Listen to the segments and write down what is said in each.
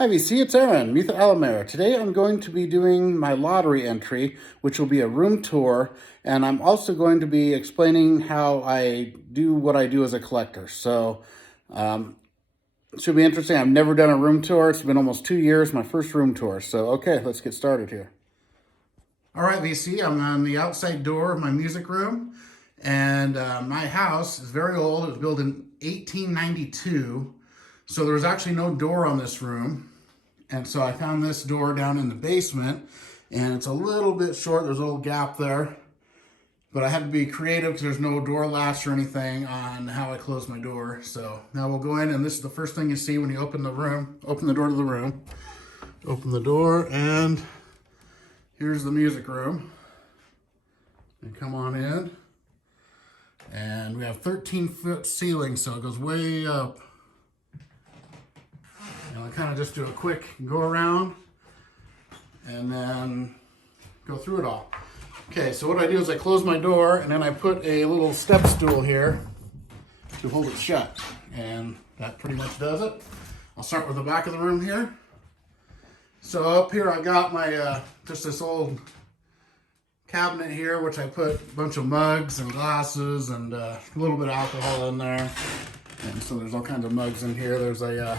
Hi VC, it's Aaron, Mutha Alamera. Today I'm going to be doing my lottery entry, which will be a room tour, and I'm also going to be explaining how I do what I do as a collector. So it should be interesting. I've never done a room tour. It's been almost 2 years, my first room tour. So okay, let's get started here. All right, VC, I'm on the outside door of my music room, and my house is very old. It was built in 1892. So there was actually no door on this room. And so I found this door down in the basement, and it's a little bit short. There's a little gap there, but I had to be creative because there's no door latch or anything on how I close my door. So now we'll go in, and this is the first thing you see when you open the room, open the door to the room. Open the door, and here's the music room. And come on in. And we have 13-foot ceiling, so it goes way up. And I kind of just do a quick go around and then go through it all. Okay, so what I do is I close my door, and then I put a little step stool here to hold it shut. And that pretty much does it. I'll start with the back of the room here. So up here I got my, just this old cabinet here, which I put a bunch of mugs and glasses and a little bit of alcohol in there. And so there's all kinds of mugs in here. There's a,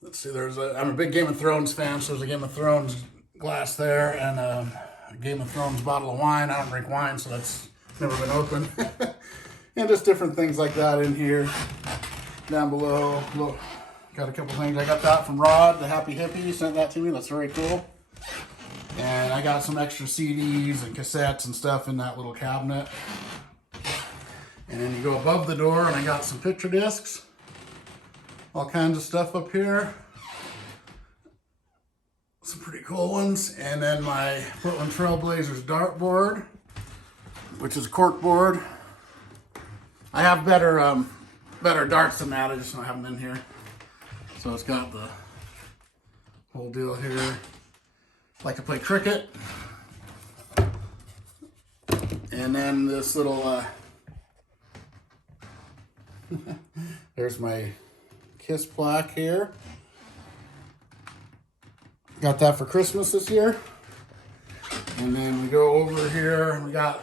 let's see, I'm a big Game of Thrones fan, so there's a Game of Thrones glass there and a Game of Thrones bottle of wine. I don't drink wine, so that's never been opened. And just different things like that in here. Down below, look, got a couple things. I got that from Rod, the Happy Hippie. He sent that to me. That's very cool. And I got some extra CDs and cassettes and stuff in that little cabinet. And then you go above the door, and I got some picture discs. All kinds of stuff up here. Some pretty cool ones. And then my Portland Trailblazers dartboard, which is a cork board. I have better darts than that. I just don't have them in here. So it's got the whole deal here. Like to play cricket. And then this little, there's my Kiss plaque here. Got that for Christmas this year. And then we go over here. We got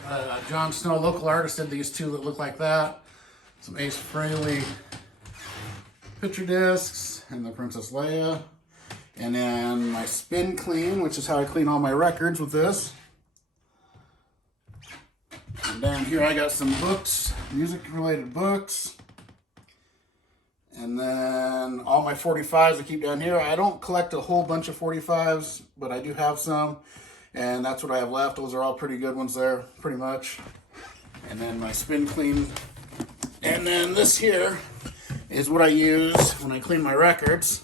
John Snow, local artist, did these two that look like that. Some Ace Frehley picture discs and the Princess Leia. And then my spin clean, which is how I clean all my records with this. And down here I got some books, music related books. And then all my 45s I keep down here. I don't collect a whole bunch of 45s, but I do have some. And that's what I have left. Those are all pretty good ones there, pretty much. And then my spin clean. And then this here is what I use when I clean my records.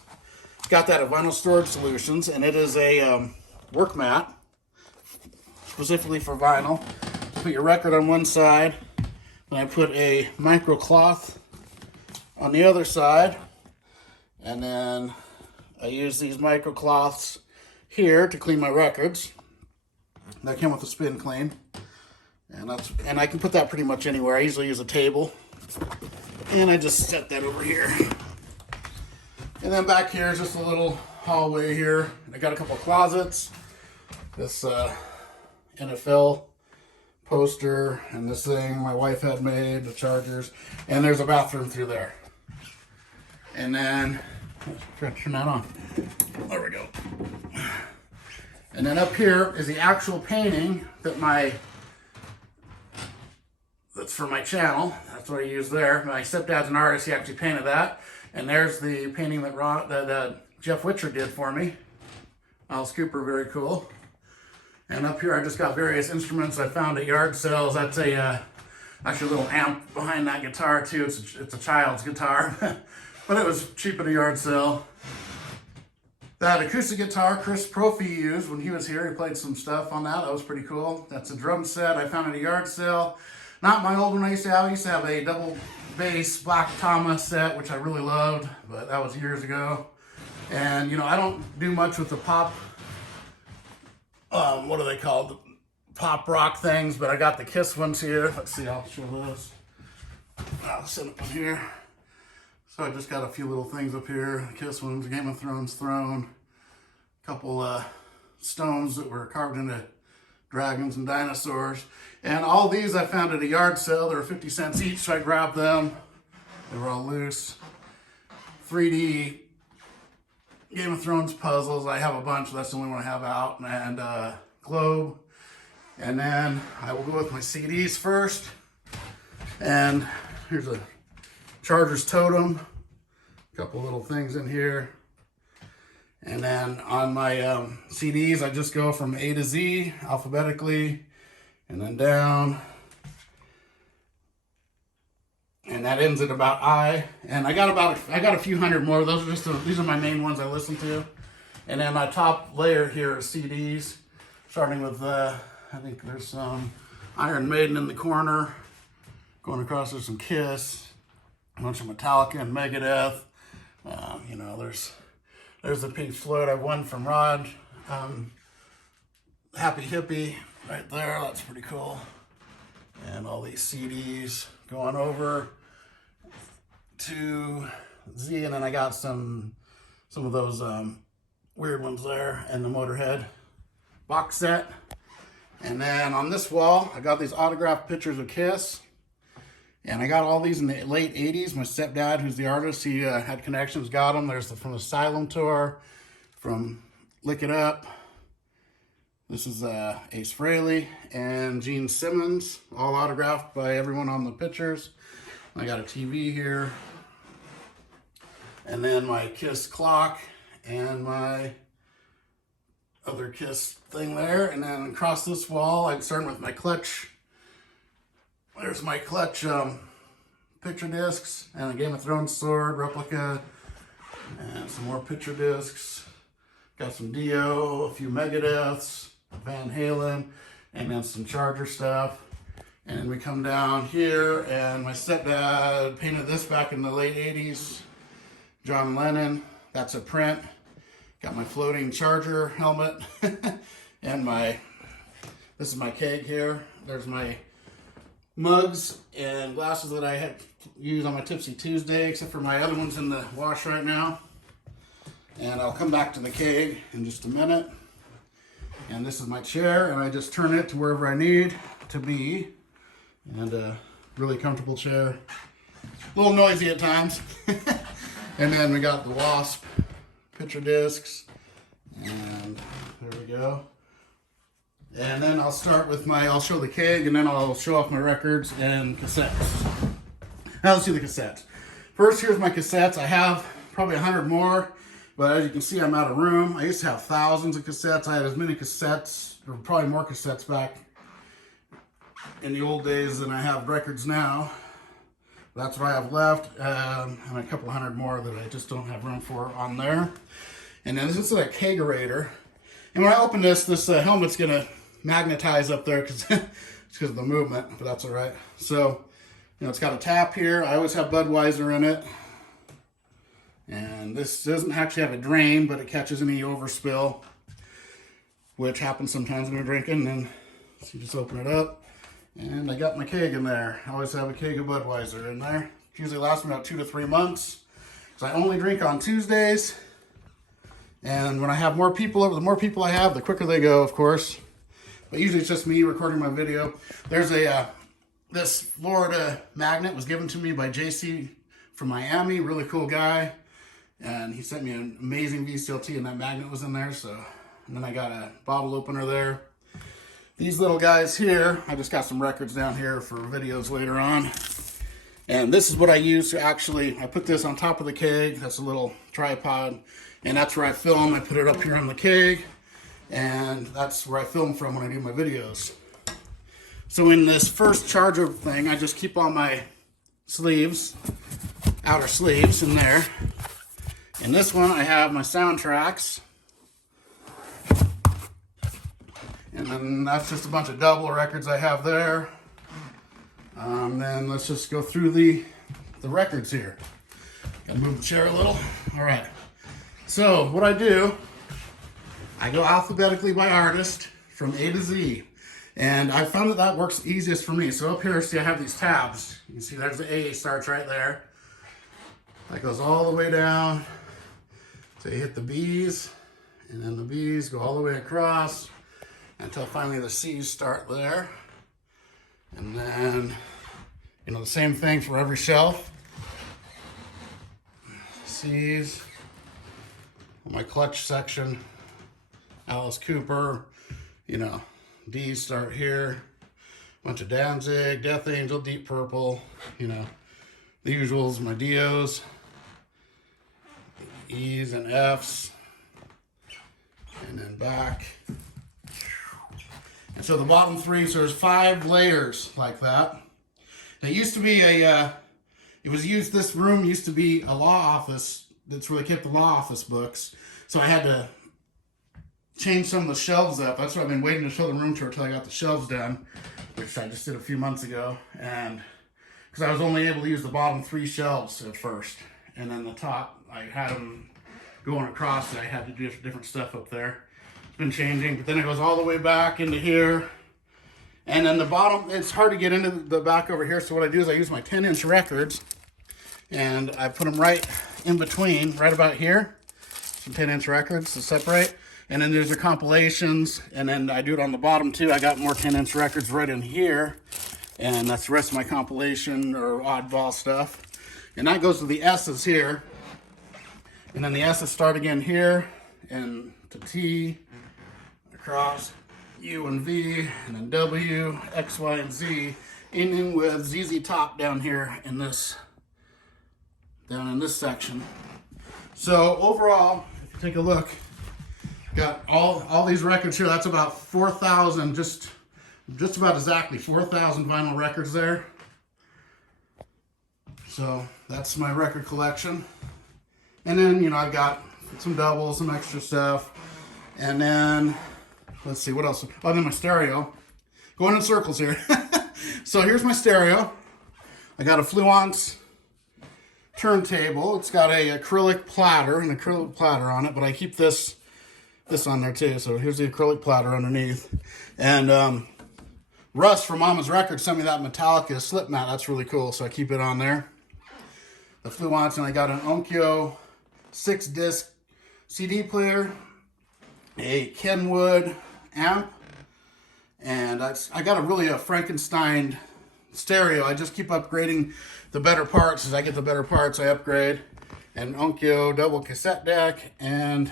Got that at Vinyl Storage Solutions, and it is a work mat, specifically for vinyl. Put your record on one side, and I put a micro cloth on the other side, and then I use these micro cloths here to clean my records. That came with a spin clean, and I can put that pretty much anywhere. I usually use a table, and I just set that over here. And then back here is just a little hallway here. I got a couple of closets. This NFL poster and this thing my wife had made, the chargers. And there's a bathroom through there. And then, let's turn that on. There we go. And then up here is the actual painting that's for my channel. That's what I use there. My stepdad's an artist. He actually painted that. And there's the painting that Jeff Witcher did for me. Alice Cooper, very cool. And up here I just got various instruments I found at yard sales. That's actually a little amp behind that guitar too. It's a child's guitar, but it was cheap at a yard sale. That acoustic guitar Chris Profi used when he was here. He played some stuff on that. That was pretty cool. That's a drum set I found at a yard sale. Not my old one I used to have. I used to have a double bass Black Thomas set, which I really loved, but that was years ago. And, you know, I don't do much with the pop, what are they called? Pop rock things, but I got the Kiss ones here. Let's see, I'll show those. I'll set up one here. So So I just got a few little things up here. Kiss ones, Game of Thrones throne, a couple stones that were carved into dragons and dinosaurs. And all these I found at a yard sale. They were 50 cents each, so I grabbed them. They were all loose. 3D Game of Thrones puzzles. I have a bunch. That's the only one I have out. And globe. And then I will go with my CDs first. And here's a Chargers totem. A couple little things in here. And then on my CDs, I just go from A to Z alphabetically, and then down. And that ends at about I. And I got a few hundred more. Those are just these are my main ones I listen to. And then my top layer here is CDs, starting with I think there's some Iron Maiden in the corner. Going across, there's some Kiss, a bunch of Metallica and Megadeth. You know, there's the Pink Floyd I won from Rod. Happy Hippie right there. That's pretty cool. And all these CDs going over to Z. And then I got some of those weird ones there, and the Motorhead box set. And then on this wall, I got these autographed pictures of Kiss. And I got all these in the late 80s. My stepdad, who's the artist, he had connections, got them. There's from the Asylum tour, from Lick It Up. This is Ace Frehley and Gene Simmons, all autographed by everyone on the pictures. I got a TV here. And then my Kiss clock and my other Kiss thing there. And then across this wall, I'm starting with my Clutch. There's my Clutch picture discs and a Game of Thrones sword replica, and some more picture discs. Got some Dio, a few Megadeths, Van Halen, and then some Charger stuff. And then we come down here, and my stepdad painted this back in the late 80s. John Lennon, that's a print. Got my floating Charger helmet, and this is my keg here. There's my mugs and glasses that I had used on my Tipsy Tuesday, except for my other ones in the wash right now. And I'll come back to the keg in just a minute. And this is my chair, and I just turn it to wherever I need to be. And a really comfortable chair. A little noisy at times. And then we got the Wasp picture discs. And there we go. And then I'll start with I'll show the keg, and then I'll show off my records and cassettes. Now let's do the cassettes. First, here's my cassettes. I have probably 100 more, but as you can see, I'm out of room. I used to have thousands of cassettes. I had as many cassettes, or probably more cassettes back in the old days than I have records now. That's what I have left, and a couple hundred more that I just don't have room for on there. And then this is a Kegerator. And when I open this helmet's gonna magnetize up there because it's because of the movement, but that's all right. So, you know, it's got a tap here. I always have Budweiser in it. And this doesn't actually have a drain, but it catches any overspill, which happens sometimes when you're drinking. And so you just open it up, and I got my keg in there. I always have a keg of Budweiser in there. It usually lasts me about 2 to 3 months. So I only drink on Tuesdays. And when I have more people over, the more people I have, the quicker they go, of course. But usually it's just me recording my video. There's this Florida magnet was given to me by JC from Miami, really cool guy. And he sent me an amazing VCLT, and that magnet was in there. So, and then I got a bottle opener there. These little guys here, I just got some records down here for videos later on. And this is what I use to I put this on top of the keg. That's a little tripod. And that's where I film. I put it up here on the keg. And that's where I film from when I do my videos. So in this first charger thing, I just keep all my sleeves, outer sleeves in there. In this one, I have my soundtracks. And then that's just a bunch of double records I have there. Then let's just go through the records here. Gotta move the chair a little. All right. So what I do, I go alphabetically by artist from A to Z. And I found that works easiest for me. So up here, see, I have these tabs. You can see there's the A starts right there. That goes all the way down. So you hit the B's, and then the B's go all the way across until finally the C's start there. And then, you know, the same thing for every shelf. C's, my clutch section, Alice Cooper, you know, D's start here. Bunch of Danzig, Death Angel, Deep Purple, you know, the usuals, my Dios, E's and F's, and then back. And so the bottom three, so there's 5 layers like that. It used to be this room used to be a law office. That's where they kept the law office books. So I had to change some of the shelves up. That's why I've been waiting to show the room tour until I got the shelves done, which I just did a few months ago. And because I was only able to use the bottom 3 shelves at first. And then the top, I had them going across, and I had to do different stuff up there. It's been changing, but then it goes all the way back into here. And then the bottom, it's hard to get into the back over here, so what I do is I use my 10-inch records, and I put them right in between, right about here. Some 10-inch records to separate. And then there's the compilations, and then I do it on the bottom too. I got more 10-inch records right in here, and that's the rest of my compilation or oddball stuff. And that goes to the S's here. And then the S's start again here, and to T, across U and V, and then W, X, Y, and Z, ending with ZZ Top down here in this, down in this section. So overall, if you take a look, got all these records here. That's about 4,000, just about exactly 4,000 vinyl records there. So that's my record collection. And then, you know, I've got some doubles, some extra stuff. And then, let's see, what else? Oh, then my stereo. Going in circles here. So here's my stereo. I got a Fluence turntable. It's got an acrylic platter on it, but I keep this on there too. So here's the acrylic platter underneath. And Russ from Mama's Records sent me that Metallica slip mat. That's really cool, so I keep it on there. The Fluence, and I got an Onkyo 6-disc CD player, a Kenwood amp, and I got a Frankenstein stereo. I just keep upgrading the better parts. As I get the better parts, I upgrade. An Onkyo double cassette deck, and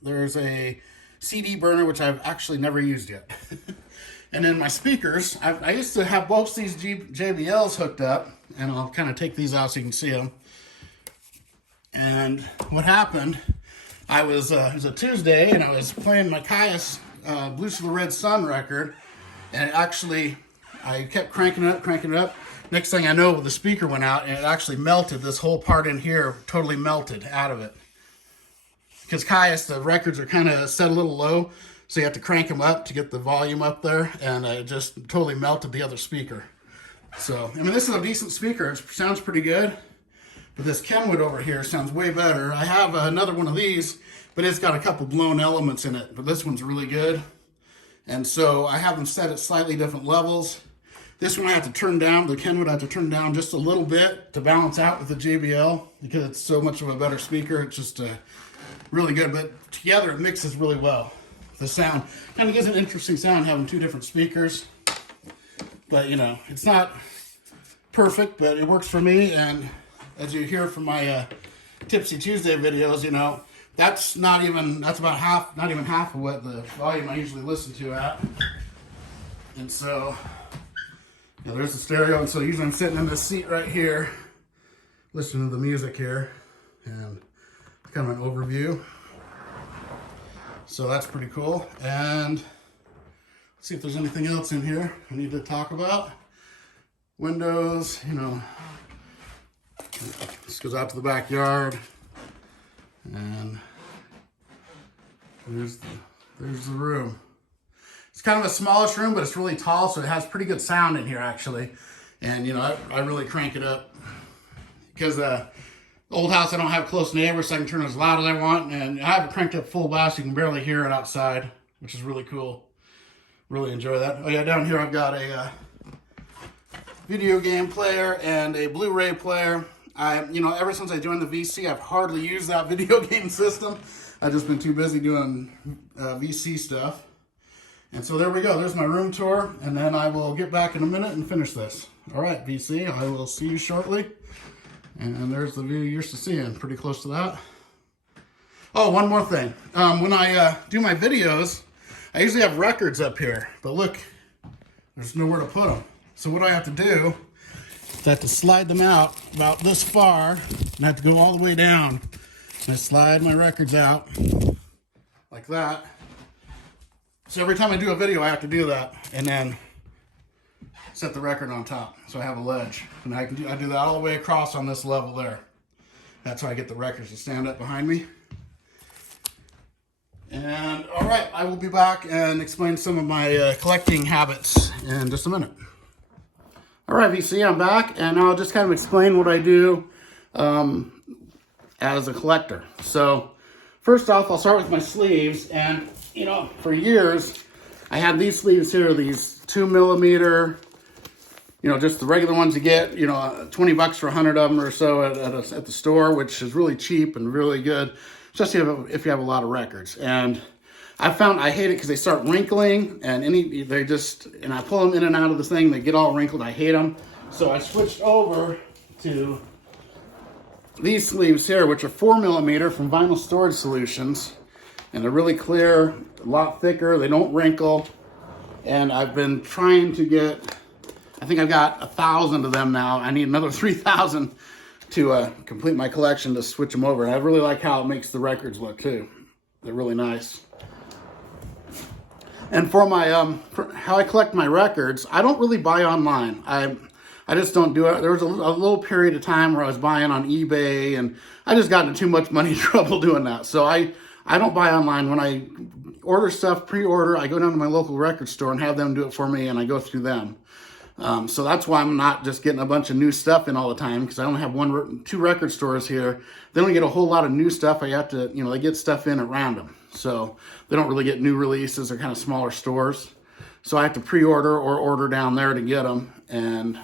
there's a CD burner, which I've actually never used yet. And then my speakers, I used to have both these JBLs hooked up, and I'll kind of take these out so you can see them. And what happened, it was a Tuesday, and I was playing my Caius Blues for the Red Sun record, and I kept cranking it up. Next thing I know, the speaker went out, and it actually melted. This whole part in here totally melted out of it. Because Caius, the records are kind of set a little low, so you have to crank them up to get the volume up there, and it just totally melted the other speaker. So, I mean, this is a decent speaker. It sounds pretty good, but this Kenwood over here sounds way better. I have another one of these, but it's got a couple blown elements in it, but this one's really good. And so I have them set at slightly different levels. This one I have to turn down, the Kenwood I have to turn down just a little bit to balance out with the JBL, because it's so much of a better speaker. It's just really good, but together it mixes really well. The sound kind of gives an interesting sound having 2 different speakers, but you know, it's not perfect, but it works for me. And as you hear from my Tipsy Tuesday videos, you know, that's not even half of what the volume I usually listen to at. And so, yeah, there's the stereo. And so usually I'm sitting in this seat right here, listening to the music here, and it's kind of an overview. So that's pretty cool. And let's see if there's anything else in here I need to talk about. Windows, you know, this goes out to the backyard. And there's the room. It's kind of a smallish room, but it's really tall, so it has pretty good sound in here actually. And you know, I really crank it up because the old house, I don't have close neighbors, so I can turn it as loud as I want, and I have it cranked up full blast. You can barely hear it outside, which is really cool. Really enjoy that. Oh yeah, down here I've got a video game player and a Blu-ray player Ever since I joined the VC, I've hardly used that video game system. I've just been too busy doing VC stuff. And so there we go. There's my room tour, and then I will get back in a minute and finish this. All right, VC, I will see you shortly. And there's the view you're used to seeing, pretty close to that. Oh, one more thing. When I do my videos, I usually have records up here, but look, there's nowhere to put them. So what I have to do is I have to slide them out about this far, and I have to go all the way down. And I slide my records out like that. So every time I do a video, I have to do that, and then set the record on top, so I have a ledge. And I do that all the way across on this level there. That's how I get the records to stand up behind me. And all right, I will be back and explain some of my collecting habits in just a minute. All right, VC, I'm back, and I'll just kind of explain what I do as a collector. So first off, I'll start with my sleeves, and for years, I had these sleeves here, these 2mm, just the regular ones you get, $20 for 100 of them or so at the store, which is really cheap and really good, especially if you have a lot of records. And I found I hate it because they start wrinkling, and I pull them in and out of this thing, they get all wrinkled. I hate them. So I switched over to these sleeves here, which are 4mm from Vinyl Storage Solutions. And they're really clear, a lot thicker, they don't wrinkle. And I've been trying to get, I think I've got 1,000 of them now. I need another 3,000 to complete my collection to switch them over. And I really like how it makes the records look too. They're really nice. And for my, for how I collect my records, I don't really buy online. I just don't do it. There was a little period of time where I was buying on eBay, and I just got into too much money trouble doing that. So I don't buy online. When I order stuff, pre-order, I go down to my local record store and have them do it for me, and I go through them. So that's why I'm not just getting a bunch of new stuff in all the time, because I only have two record stores here. They don't get a whole lot of new stuff. I have to, they get stuff in at random. So they don't really get new releases. They're kind of smaller stores. So I have to pre-order or order down there to get them. And,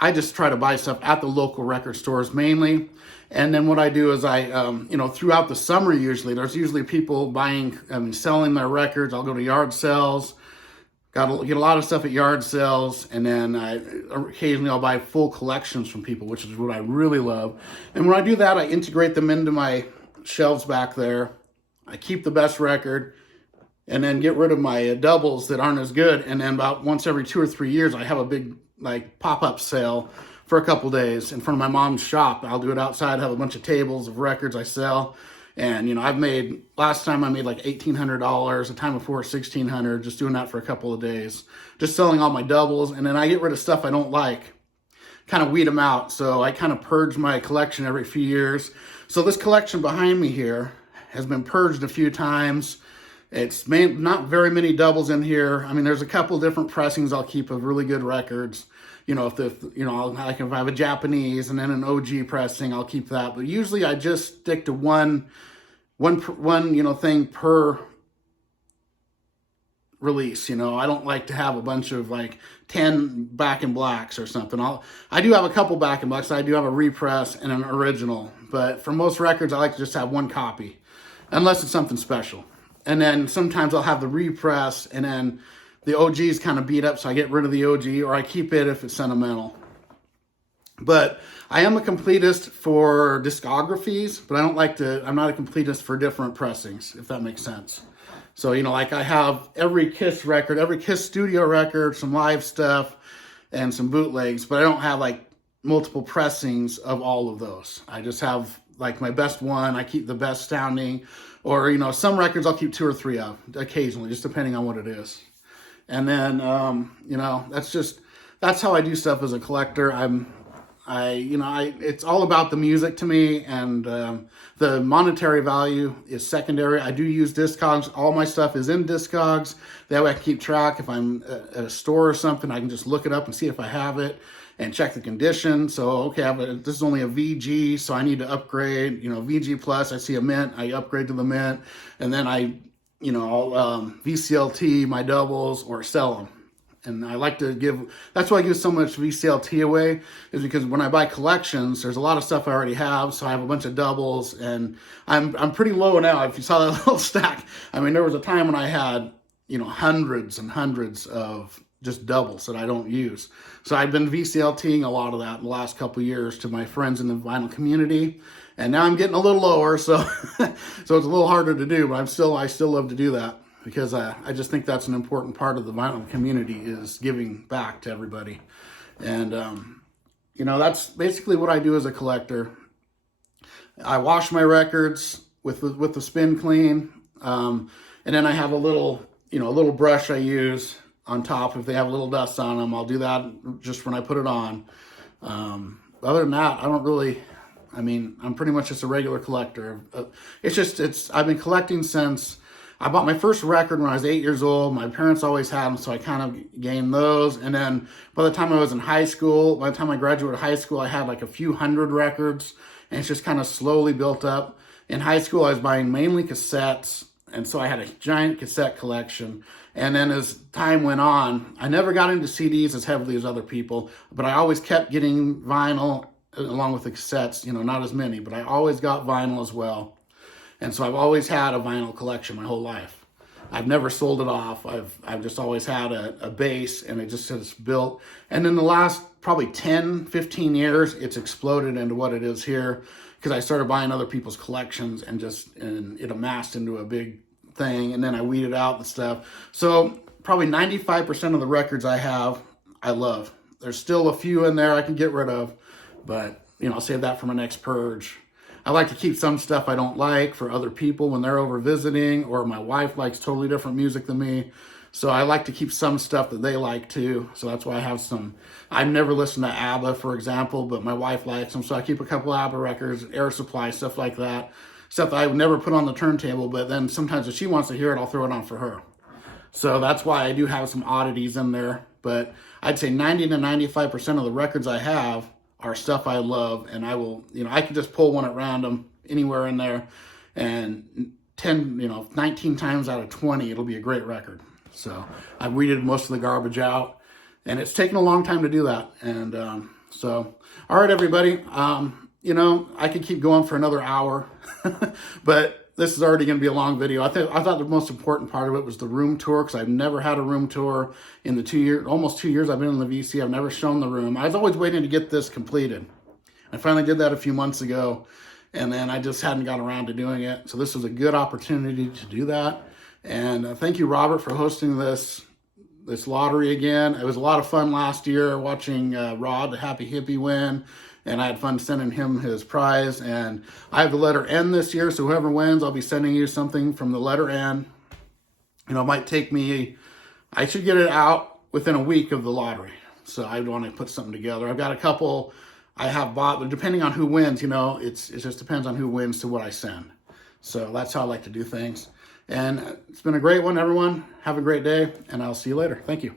I just try to buy stuff at the local record stores mainly. And then what I do is throughout the summer there's usually people selling their records. I'll go to yard sales. Get a lot of stuff at yard sales, and then occasionally I'll buy full collections from people, which is what I really love. And when I do that, I integrate them into my shelves back there. I keep the best record, and then get rid of my doubles that aren't as good. And then about once every 2 or 3 years, I have a big pop-up sale for a couple days in front of my mom's shop. I'll do it outside, have a bunch of tables of records I sell. And, last time I made like $1,800, the time before $1,600, just doing that for a couple of days, just selling all my doubles. And then I get rid of stuff I don't like, kind of weed them out. So I kind of purge my collection every few years. So this collection behind me here has been purged a few times. It's not very many doubles in here. I mean, there's a couple different pressings I'll keep of really good records. If I have a Japanese and then an OG pressing, I'll keep that. But usually I just stick to one thing per release. I don't like to have a bunch of 10 back in blacks or something. I do have a couple back in blacks. I do have a repress and an original. But for most records, I like to just have one copy, unless it's something special. And then sometimes I'll have the repress, and then the OG is kind of beat up, so I get rid of the OG, or I keep it if it's sentimental. But I am a completist for discographies, but I'm not a completist for different pressings, if that makes sense. So, I have every Kiss record, every Kiss studio record, some live stuff, and some bootlegs, but I don't have multiple pressings of all of those. I just have my best one. I keep the best sounding, or, some records I'll keep 2 or 3 of occasionally, just depending on what it is. And then, that's how I do stuff as a collector. It's all about the music to me, and the monetary value is secondary. I do use Discogs. All my stuff is in Discogs. That way I can keep track. If I'm at a store or something, I can just look it up and see if I have it and check the condition. So, okay, this is only a VG, so I need to upgrade, VG Plus. I see a mint, I upgrade to the mint, and then I'll VCLT my doubles or sell them. And I like to give, that's why I give so much VCLT away, is because when I buy collections, there's a lot of stuff I already have. So I have a bunch of doubles, and I'm pretty low now. If you saw that little stack, I mean, there was a time when I had, you know, hundreds and hundreds of just doubles that I don't use. So I've been VCLTing a lot of that in the last couple of years to my friends in the vinyl community. And now I'm getting a little lower, so so it's a little harder to do, but I still love to do that, because I just think that's an important part of the vinyl community, is giving back to everybody. And you know, that's basically what I do as a collector. I wash my records with the spin clean, and then I have a little brush I use on top. If they have a little dust on them, I'll do that just when I put it on. Other than that, I don't really, I mean, I'm pretty much just a regular collector. I've been collecting since I bought my first record when I was 8 years old. My parents always had them, so I kind of gained those. And then by the time I was in high school, by the time I graduated high school, I had like a few hundred records, and it's just kind of slowly built up. In high school, I was buying mainly cassettes, and so I had a giant cassette collection. And then as time went on, I never got into CDs as heavily as other people, but I always kept getting vinyl along with the cassettes, you know, not as many, but I always got vinyl as well. And so I've always had a vinyl collection my whole life. I've never sold it off. I've just always had a base, and it just has built. And in the last probably 10, 15 years, it's exploded into what it is here, because I started buying other people's collections, and it amassed into a big thing, and then I weeded out the stuff. So probably 95% of the records I have, I love. There's still a few in there I can get rid of, but you know, I'll save that for my next purge. I like to keep some stuff I don't like for other people when they're over visiting, or my wife likes totally different music than me. So I like to keep some stuff that they like too. So that's why I have some. I've never listened to ABBA, for example, but my wife likes them. So I keep a couple ABBA records, Air Supply, stuff like that. Stuff that I would never put on the turntable, but then sometimes if she wants to hear it, I'll throw it on for her. So that's why I do have some oddities in there. But I'd say 90 to 95% of the records I have are stuff I love, and I will, you know, I can just pull one at random anywhere in there, and 19 times out of 20, it'll be a great record. So I've weeded most of the garbage out, and it's taken a long time to do that. And so, all right, everybody. You know, I could keep going for another hour, but this is already going to be a long video. I thought the most important part of it was the room tour, because I've never had a room tour in the almost 2 years I've been in the VC. I've never shown the room. I was always waiting to get this completed. I finally did that a few months ago, and then I just hadn't got around to doing it. So this was a good opportunity to do that. And thank you, Robert, for hosting this lottery again. It was a lot of fun last year watching Rod, the Happy Hippie, win. And I had fun sending him his prize. And I have the letter N this year, so whoever wins, I'll be sending you something from the letter N. You know, it might take me, I should get it out within a week of the lottery. So I want to put something together. I've got a couple I have bought, but depending on who wins, you know, it just depends on who wins to what I send. So that's how I like to do things. And it's been a great one, everyone. Have a great day, and I'll see you later. Thank you.